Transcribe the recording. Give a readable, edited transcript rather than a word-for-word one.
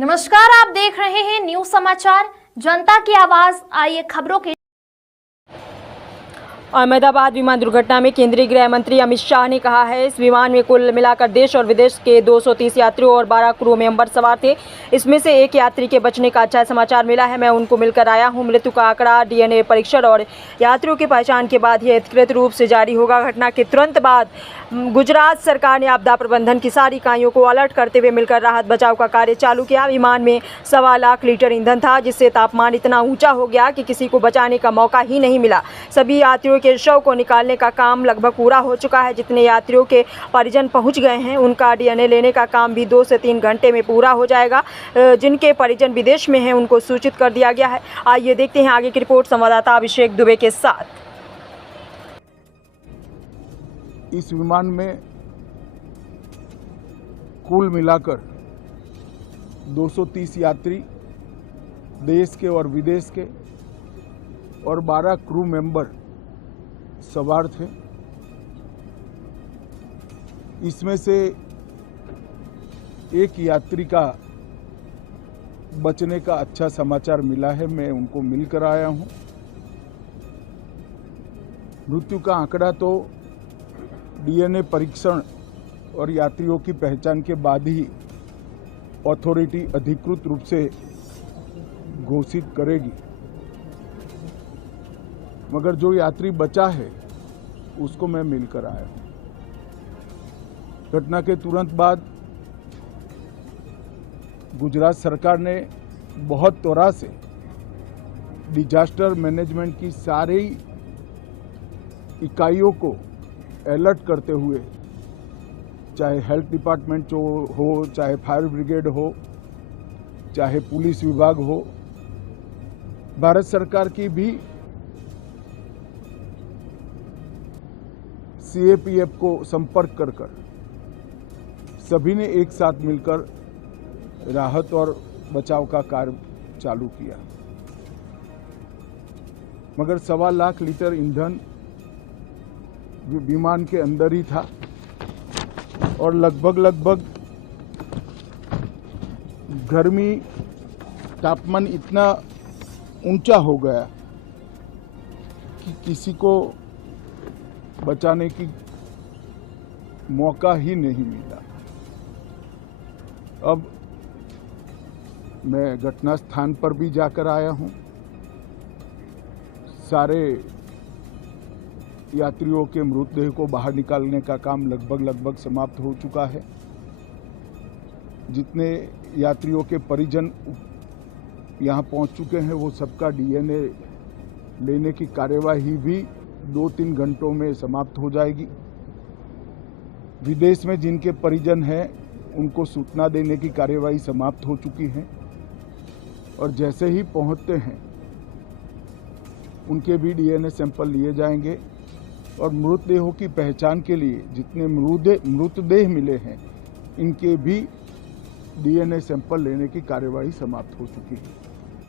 नमस्कार, आप देख रहे हैं न्यूज समाचार जनता की आवाज। आइए खबरों के। अहमदाबाद विमान दुर्घटना में केंद्रीय गृह मंत्री अमित शाह ने कहा है, इस विमान में कुल मिलाकर देश और विदेश के 230 यात्रियों और 12 क्रू मेंबर सवार थे। इसमें से एक यात्री के बचने का अच्छा समाचार मिला है। मैं उनको मिलकर आया हूं। मृत्यु का आंकड़ा डीएनए परीक्षण और यात्रियों की पहचान के बाद ही अधिकृत रूप से जारी होगा। घटना के तुरंत बाद गुजरात सरकार ने आपदा प्रबंधन की सारी इकाइयों को अलर्ट करते हुए मिलकर राहत बचाव का कार्य चालू किया। विमान में 1.25 लाख लीटर ईंधन था, जिससे तापमान इतना ऊंचा हो गया कि किसी को बचाने का मौका ही नहीं मिला। सभी यात्रियों के शव को निकालने का काम लगभग पूरा हो चुका है। जितने यात्रियों के परिजन पहुंच गए हैं, उनका डीएनए लेने का काम भी 2 से 3 घंटे में पूरा हो जाएगा। जिनके परिजन विदेश में हैं, उनको सूचित कर दिया गया है। आइए देखते हैं आगे की रिपोर्ट संवाददाता अभिषेक दुबे के साथ। इस विमान में कुल मिलाकर 230 यात्री देश के और विदेश के और 12 क्रू मेंबर सवार थे। इसमें से एक यात्री का बचने का अच्छा समाचार मिला है। मैं उनको मिलकर आया हूं। मृत्यु का आंकड़ा तो डीएनए परीक्षण और यात्रियों की पहचान के बाद ही अथॉरिटी अधिकृत रूप से घोषित करेगी, मगर जो यात्री बचा है उसको मैं मिलकर आया हूं। घटना के तुरंत बाद गुजरात सरकार ने बहुत त्वरा से डिजास्टर मैनेजमेंट की सारी इकाइयों को अलर्ट करते हुए, चाहे हेल्थ डिपार्टमेंट हो, चाहे फायर ब्रिगेड हो, चाहे पुलिस विभाग हो, भारत सरकार की भी सीएपीएफ को संपर्क कर सभी ने एक साथ मिलकर राहत और बचाव का कार्य चालू किया। मगर 1.25 लाख लीटर ईंधन विमान के अंदर ही था और लगभग गर्मी तापमान इतना ऊंचा हो गया कि किसी को बचाने की मौका ही नहीं मिला। अब मैं घटना स्थान पर भी जाकर आया हूं। सारे यात्रियों के मृतदेह को बाहर निकालने का काम लगभग समाप्त हो चुका है। जितने यात्रियों के परिजन यहां पहुंच चुके हैं, वो सबका डीएनए लेने की कार्यवाही भी 2-3 घंटों में समाप्त हो जाएगी। विदेश में जिनके परिजन हैं, उनको सूचना देने की कार्यवाही समाप्त हो चुकी है और जैसे ही पहुंचते हैं उनके भी डीएनए सैंपल लिए जाएंगे और मृतदेहों की पहचान के लिए जितने मृतदेह मिले हैं, इनके भी डीएनए सैंपल लेने की कार्यवाही समाप्त हो चुकी है।